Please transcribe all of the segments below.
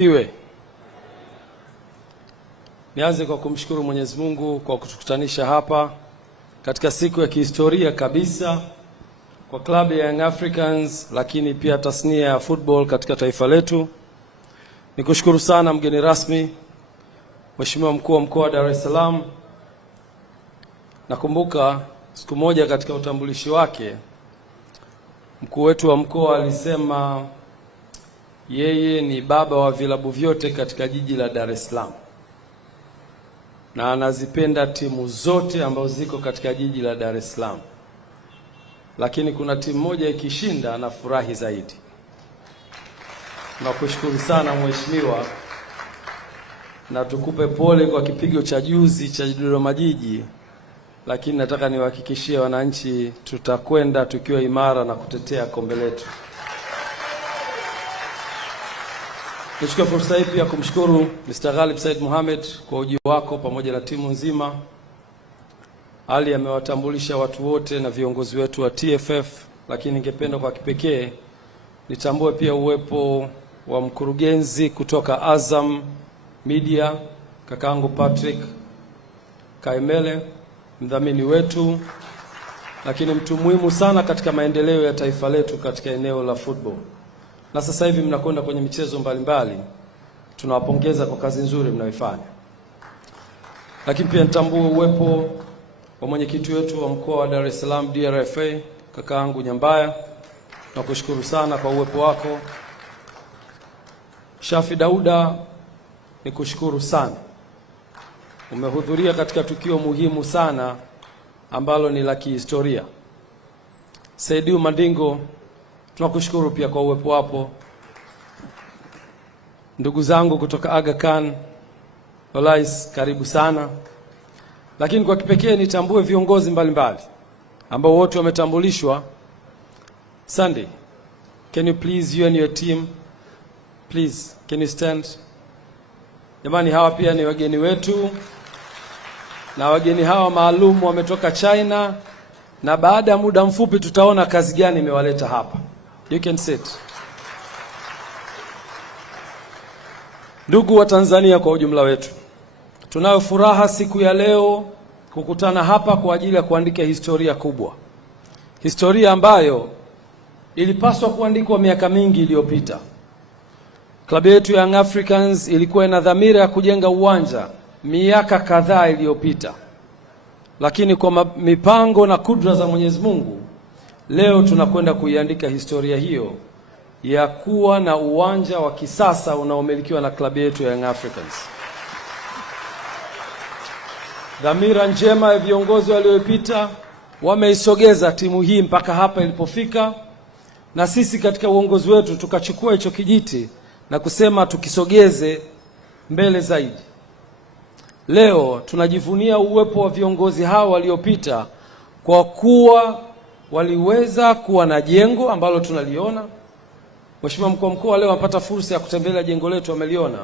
Iwe. Nianze kwa kumshukuru Mwenyezi Mungu kwa kutukutanisha hapa katika siku ya kihistoria kabisa kwa klabu ya Young Africans, lakini pia tasnia ya football katika taifa letu. Nikushukuru sana mgeni rasmi, Mheshimiwa Mkuu wa Mkoa wa Dar es Salaam. Nakumbuka siku moja katika utambulishi wake mkuu wetu wa mkoa alisema yeye ni baba wa vilabu vyote katika jiji la Dar es Salaam na anazipenda timu zote ambazo ziko katika jiji la Dar es Salaam, lakini kuna timu moja ikishinda anafurahi zaidi. Nakushukuru sana mheshimiwa, na tukupe pole kwa kipigo cha juzi cha Dodoma Jiji, lakini nataka niwahakikishie wananchi tutakwenda tukiwa imara na kutetea kombe letu. Nichukue fursa hii pia kumshukuru Mr. Ghalib Said Mohamed kwa ujio wako pamoja na timu nzima. Ali amewatambulisha watu wote na viongozi wetu wa TFF, lakini ningependa kwa kipekee nitambue pia uwepo wa mkurugenzi kutoka Azam Media, kakaangu Patrick Kaemele, mdhamini wetu, lakini mtu muhimu sana katika maendeleo ya taifa letu katika eneo la football. Na sasa hivi mnakwenda kwenye michezo mbalimbali. Tunawapongeza kwa kazi nzuri mnayoifanya. Lakini pia nitambue uwepo wa mwenyekiti wetu wa mkoa wa Dar es Salaam DRFA, kakaangu Nyambaya. Nakushukuru sana kwa uwepo wako. Shafi Dauda, nikushukuru sana. Umehudhuria katika tukio muhimu sana ambalo ni la kihistoria. Saidiu Mandingo, tunakushukuru pia kwa uwepo wapo. Ndugu zangu kutoka Aga Khan, Olais, karibu sana. Lakini kwa kipekee nitambue viongozi mbalimbali ambao wote wametambulishwa. Sunday, can you please, you and your team, please, can you stand? Jamani, hawa pia ni wageni wetu, na wageni hawa maalum wametoka China, na baada ya muda mfupi tutaona kazi gani imewaleta hapa. You can sit. Ndugu wa Tanzania kwa ujumla wetu, tunayo furaha siku ya leo kukutana hapa kwa ajili ya kuandika historia kubwa. Historia ambayo ilipaswa kuandikwa miaka mingi iliyopita. Klabu yetu ya Young Africans ilikuwa ina dhamira ya kujenga uwanja miaka kadhaa iliyopita. Lakini kwa mipango na kudra za Mwenyezi Mungu, leo tunakwenda kuiandika historia hiyo ya kuwa na uwanja wa kisasa unaomilikiwa na klabu yetu ya Young Africans. Dhamira njema ya viongozi waliopita wameisogeza timu hii mpaka hapa ilipofika, na sisi katika uongozi wetu tukachukua hicho kijiti na kusema tukisogeze mbele zaidi. Leo tunajivunia uwepo wa viongozi hao waliopita kwa kuwa waliweza kuwa na jengo ambalo tunaliona. Mheshimiwa Mkuu wa Mkoa leo amepata fursa ya kutembelea jengo letu, ameliona.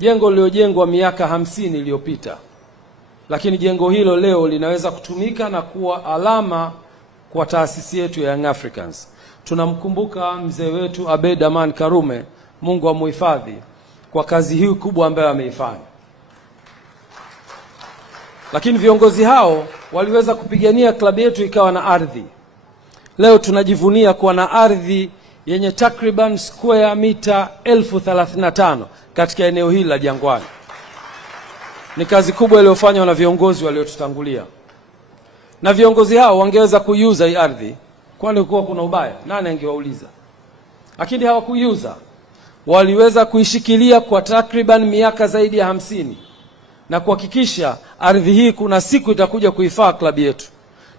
Jengo lililojengwa miaka 50 iliyopita. Lakini jengo hilo leo linaweza kutumika na kuwa alama kwa taasisi yetu ya Young Africans. Tunamkumbuka mzee wetu Abeid Aman Karume, Mungu amuhifadhi, kwa kazi hii kubwa ambayo ameifanya. Lakini viongozi hao waliweza kupigania klabu yetu ikawa na ardhi. Leo tunajivunia kuwa na ardhi yenye takriban square mita 1035 katika eneo hili la Jangwani. Ni kazi kubwa iliyofanywa na viongozi waliotutangulia. Na viongozi hao wangeweza kuiuza hii ardhi, kwani kuwa kuna ubaya, nani angewauliza? Lakini hawakuiuza. Waliweza kuishikilia kwa takriban miaka zaidi ya 50 na kuhakikisha ardhi hii kuna siku itakuja kuifaa klabu yetu.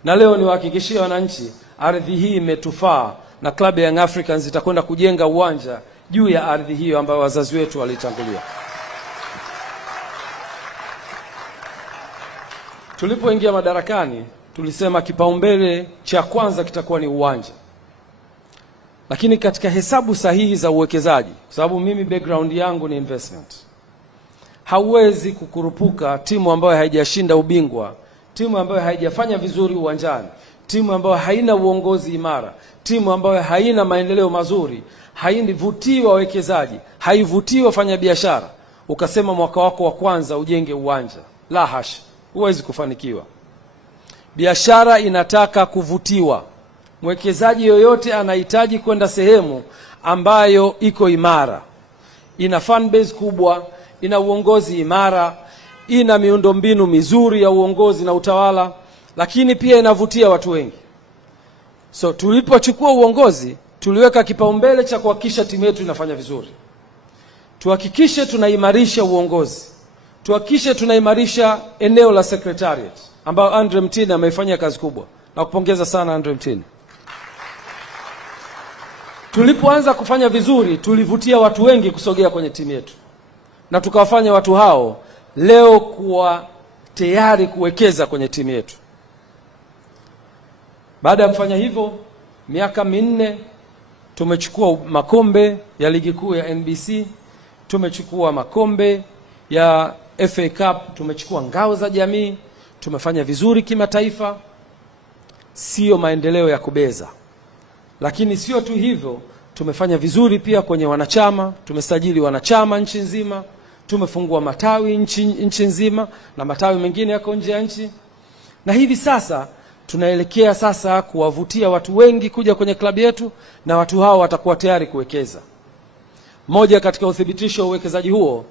Na leo niwahakikishie wananchi, ardhi hii imetufaa na klabu ya Young Africans itakwenda kujenga uwanja juu ya ardhi hiyo ambayo wazazi wetu walitangulia. Tulipoingia madarakani tulisema kipaumbele cha kwanza kitakuwa ni uwanja. Lakini katika hesabu sahihi za uwekezaji, kwa sababu mimi background yangu ni investment, hauwezi kukurupuka timu ambayo haijashinda ubingwa, timu ambayo haijafanya vizuri uwanjani, timu ambayo haina uongozi imara, timu ambayo haina maendeleo mazuri, hainivutii wawekezaji, haivutii wafanyabiashara, ukasema mwaka wako wa kwanza ujenge uwanja, la hasha, huwezi kufanikiwa. Biashara inataka kuvutiwa. Mwekezaji yoyote anahitaji kwenda sehemu ambayo iko imara, ina fan base kubwa, ina uongozi imara, ina miundombinu mizuri ya uongozi na utawala, lakini pia inavutia watu wengi. So tulipochukua uongozi, tuliweka kipaumbele cha kuhakikisha timu yetu inafanya vizuri. Tuhakikishe tunaimarisha uongozi, tuhakikishe tunaimarisha eneo la secretariat ambao Andre Mtini ameifanyia kazi kubwa. Nakupongeza sana Andre Mtini. Tulipoanza kufanya vizuri, tulivutia watu wengi kusogea kwenye timu yetu, na tukawafanya watu hao leo kuwa tayari kuwekeza kwenye timu yetu. Baada ya kufanya hivyo, miaka minne tumechukua makombe ya ligi kuu ya NBC, tumechukua makombe ya FA Cup, tumechukua ngao za jamii, tumefanya vizuri kimataifa. Sio maendeleo ya kubeza. Lakini sio tu hivyo, tumefanya vizuri pia kwenye wanachama, tumesajili wanachama nchi nzima, tumefungua matawi nchi nzima na matawi mengine yako nje ya nchi. Na hivi sasa tunaelekea sasa kuwavutia watu wengi kuja kwenye klabu yetu, na watu hao watakuwa tayari kuwekeza. Moja katika uthibitisho wa uwekezaji huo,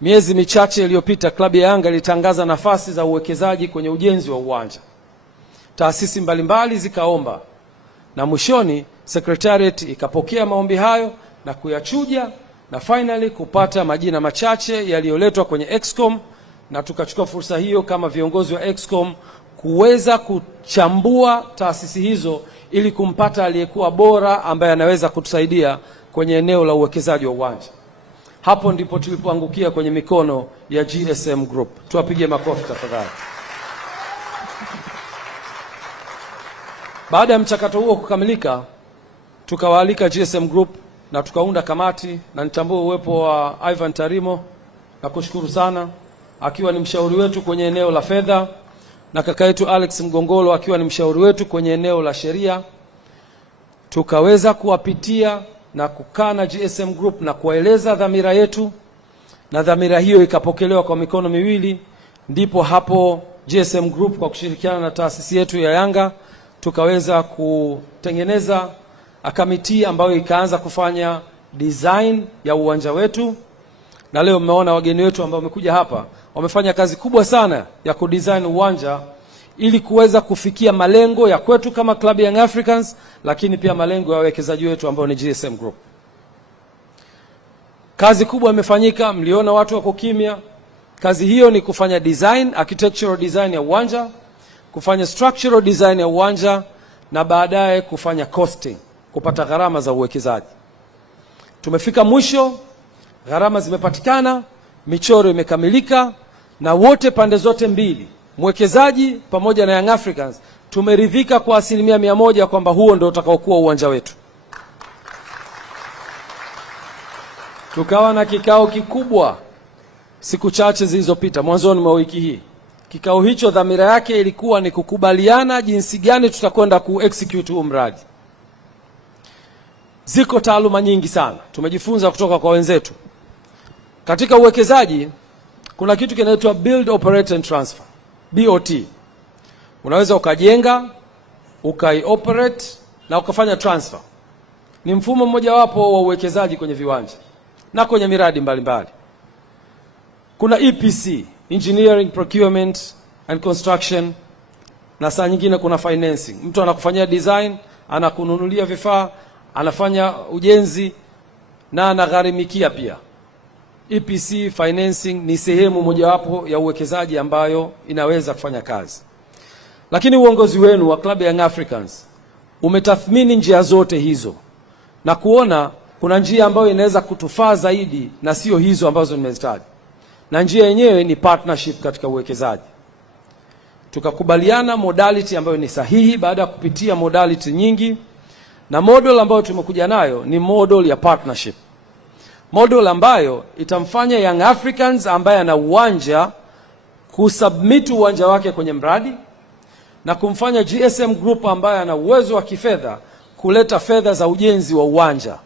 miezi michache iliyopita klabu ya Yanga ilitangaza nafasi za uwekezaji kwenye ujenzi wa uwanja. Taasisi mbalimbali zikaomba, na mwishoni secretariat ikapokea maombi hayo na kuyachuja, na finally kupata majina machache yaliyoletwa kwenye Excom, na tukachukua fursa hiyo kama viongozi wa Excom kuweza kuchambua taasisi hizo ili kumpata aliyekuwa bora ambaye anaweza kutusaidia kwenye eneo la uwekezaji wa uwanja. Hapo ndipo tulipoangukia kwenye mikono ya GSM Group. Tuwapige makofi tafadhali. Baada ya mchakato huo kukamilika, tukawaalika GSM Group na tukaunda kamati, na nitambue uwepo wa Ivan Tarimo, na kushukuru sana, akiwa ni mshauri wetu kwenye eneo la fedha, na kaka yetu Alex Mgongolo akiwa ni mshauri wetu kwenye eneo la sheria. Tukaweza kuwapitia na kukaa na GSM Group na kuwaeleza dhamira yetu, na dhamira hiyo ikapokelewa kwa mikono miwili. Ndipo hapo GSM Group kwa kushirikiana na taasisi yetu ya Yanga tukaweza kutengeneza kamiti ambayo ikaanza kufanya design ya uwanja wetu, na leo mmeona wageni wetu ambao wamekuja hapa wamefanya kazi kubwa sana ya kudesign uwanja ili kuweza kufikia malengo ya kwetu kama Club Young Africans, lakini pia malengo ya wawekezaji wetu ambao ni GSM Group. Kazi kubwa imefanyika, mliona watu wako kimya. Kazi hiyo ni kufanya design, architectural design ya uwanja, kufanya structural design ya uwanja, na baadaye kufanya costing, kupata gharama za uwekezaji. Tumefika mwisho, gharama zimepatikana, michoro imekamilika, na wote pande zote mbili, mwekezaji pamoja na Young Africans, tumeridhika kwa 100% kwamba huo ndio utakaokuwa uwanja wetu. Tukawa na kikao kikubwa siku chache zilizopita, mwanzoni mwa wiki hii. Kikao hicho dhamira yake ilikuwa ni kukubaliana jinsi gani tutakwenda ku-execute huu mradi. Ziko taaluma nyingi sana tumejifunza kutoka kwa wenzetu. Katika uwekezaji kuna kitu kinaitwa build, operate and transfer, BOT. Unaweza ukajenga, ukai-operate na ukafanya transfer. Ni mfumo mmoja wapo wa uwekezaji kwenye viwanja na kwenye miradi mbalimbali. Kuna EPC, engineering, procurement and construction, na saa nyingine kuna financing. Mtu anakufanyia design, anakununulia vifaa, anafanya ujenzi na anagharimikia pia. EPC financing ni sehemu mojawapo ya uwekezaji ambayo inaweza kufanya kazi. Lakini uongozi wenu wa Club Young Africans umetathmini njia zote hizo na kuona kuna njia ambayo inaweza kutufaa zaidi na sio hizo ambazo nimezitaja. Na njia yenyewe ni partnership katika uwekezaji. Tukakubaliana modality ambayo ni sahihi baada ya kupitia modality nyingi, na model ambayo tumekuja nayo ni model ya partnership. Model ambayo itamfanya Young Africans ambaye ana uwanja kusubmit uwanja wake kwenye mradi, na kumfanya GSM Group ambaye ana uwezo wa kifedha kuleta fedha za ujenzi wa uwanja.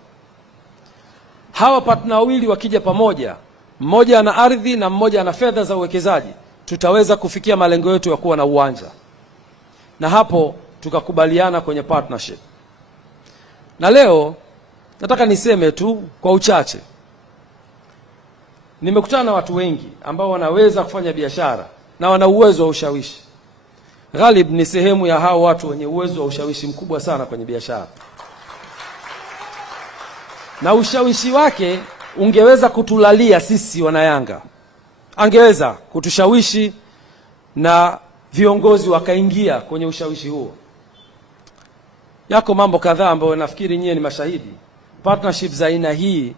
Hawa partner wawili wakija pamoja, mmoja ana ardhi na mmoja ana fedha za uwekezaji, tutaweza kufikia malengo yetu ya kuwa na uwanja, na hapo tukakubaliana kwenye partnership. Na leo nataka niseme tu kwa uchache, nimekutana na watu wengi ambao wanaweza kufanya biashara na wana uwezo wa ushawishi. Ghalib ni sehemu ya hao watu wenye uwezo wa ushawishi mkubwa sana kwenye biashara, na ushawishi wake ungeweza kutulalia sisi wanayanga, angeweza kutushawishi na viongozi wakaingia kwenye ushawishi huo. Yako mambo kadhaa ambayo nafikiri nyie ni mashahidi. Partnership za aina hii,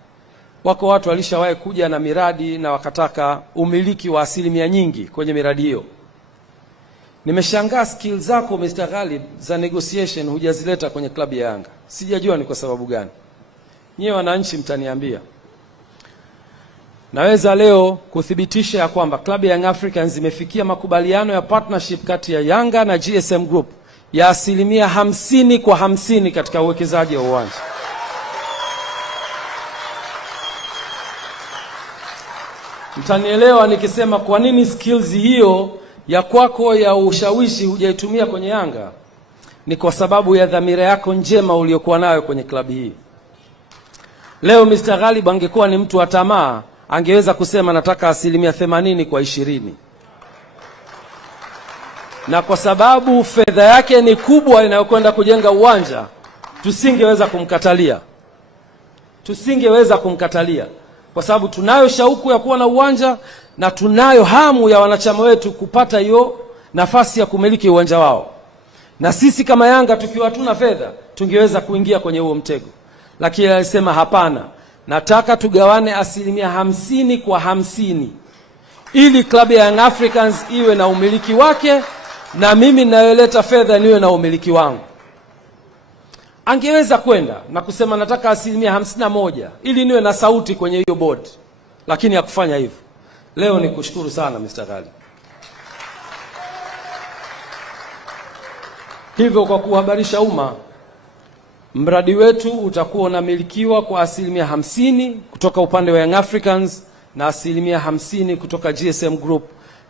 wako watu walishawahi kuja na miradi na wakataka umiliki wa asilimia nyingi kwenye miradi hiyo. Nimeshangaa skill zako Mr. Ghalib za negotiation hujazileta kwenye klabu ya Yanga. Sijajua ni kwa sababu gani. Nyie wananchi mtaniambia. Naweza leo kuthibitisha ya kwamba klabu ya Young Africans imefikia makubaliano ya partnership kati ya Yanga na GSM Group ya 50% katika uwekezaji wa uwanja. Mtanielewa nikisema kwa nini skills hiyo ya kwako ya ushawishi hujaitumia kwenye Yanga. Ni kwa sababu ya dhamira yako njema uliyokuwa nayo kwenye klabu hii. Leo Mr. Ghalib angekuwa ni mtu wa tamaa, angeweza kusema nataka 80% kwa 20. Na kwa sababu fedha yake ni kubwa inayokwenda kujenga uwanja, tusingeweza kumkatalia. Kwa sababu tunayo shauku ya kuwa na uwanja na tunayo hamu ya wanachama wetu kupata hiyo nafasi ya kumiliki uwanja wao. Na sisi kama Yanga tukiwa tuna fedha, tungeweza kuingia kwenye huo mtego. Lakini alisema hapana, nataka tugawane 50% kwa 50. Ili klabu ya Young Africans iwe na umiliki wake na mimi ninayoleta fedha niwe na umiliki wangu. Angeweza kwenda na kusema nataka 51% ili niwe na sauti kwenye hiyo board, lakini hakufanya hivyo. Leo ni kushukuru sana Mr. Ghalib. Hivyo kwa kuhabarisha umma, mradi wetu utakuwa unamilikiwa kwa 50% kutoka upande wa Young Africans na 50% kutoka GSM Group,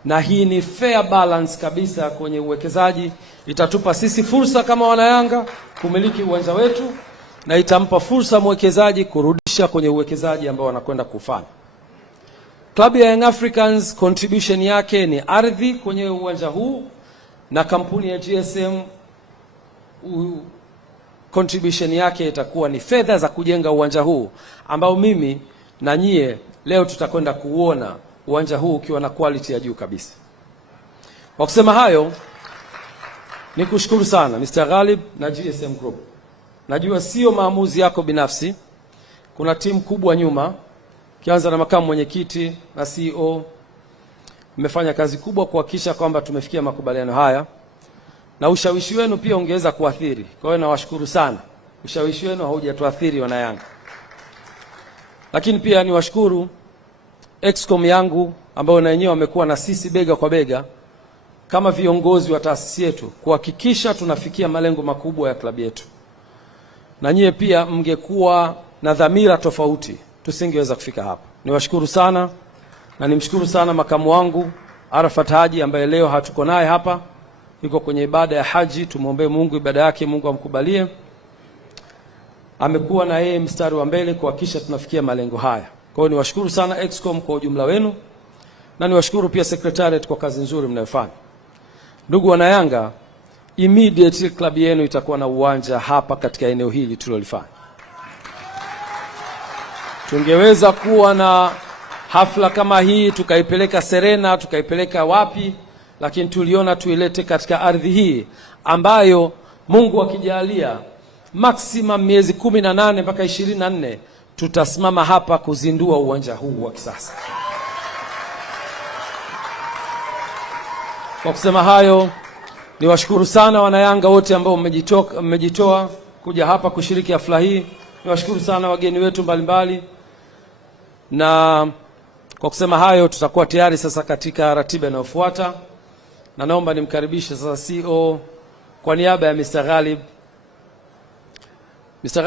na hii ni fair balance kabisa kwenye uwekezaji. Itatupa sisi fursa kama wanayanga kumiliki uwanja wetu, na itampa fursa mwekezaji kurudisha kwenye uwekezaji ambao wanakwenda kufanya. Klabu ya Young Africans contribution yake ni ardhi kwenye uwanja huu, na kampuni ya GSM contribution yake itakuwa ni fedha za kujenga uwanja huu ambao mimi na nyie leo tutakwenda kuona uwanja huu ukiwa na quality ya juu kabisa. Kwa kusema hayo, ni kushukuru sana Mr. Ghalib na GSM Group. Najua sio maamuzi yako binafsi. Kuna timu kubwa nyuma, kianza na makamu mwenyekiti na CEO. Mmefanya kazi kubwa kuhakikisha kwamba tumefikia makubaliano haya, na ushawishi wenu pia ungeweza kuathiri. Kwa hiyo nawashukuru sana. Ushawishi wenu haujatuathiri wana Yanga. Lakini pia niwashukuru Excom yangu ambao na wenyewe wamekuwa na sisi bega kwa bega kama viongozi wa taasisi yetu kuhakikisha tunafikia malengo makubwa ya klabu yetu. Na nyie pia mngekuwa na dhamira tofauti, tusingeweza kufika hapa. Niwashukuru sana, na nimshukuru sana makamu wangu Arafat Haji ambaye leo hatuko naye hapa. Yuko kwenye ibada ya haji, tumuombe Mungu ibada yake Mungu amkubalie. Amekuwa na yeye mstari wa mbele kuhakikisha tunafikia malengo haya. Kwa hiyo niwashukuru sana Excom kwa ujumla wenu, na niwashukuru pia secretariat kwa kazi nzuri mnayofanya. Ndugu wana Yanga, immediately klabu yenu itakuwa na uwanja hapa katika eneo hili tulilofanya. Tungeweza kuwa na hafla kama hii tukaipeleka Serena, tukaipeleka wapi, lakini tuliona tuilete katika ardhi hii ambayo Mungu akijalia maximum miezi 18 mpaka 24 tutasimama hapa kuzindua uwanja huu wa kisasa. Kwa kusema hayo, niwashukuru sana wanayanga wote ambao mmejitoa kuja hapa kushiriki hafla hii. Niwashukuru sana wageni wetu mbalimbali. Na kwa kusema hayo, tutakuwa tayari sasa katika ratiba inayofuata, na naomba nimkaribishe sasa CEO kwa niaba ya Mr. Ghalib. Mr. Ghalib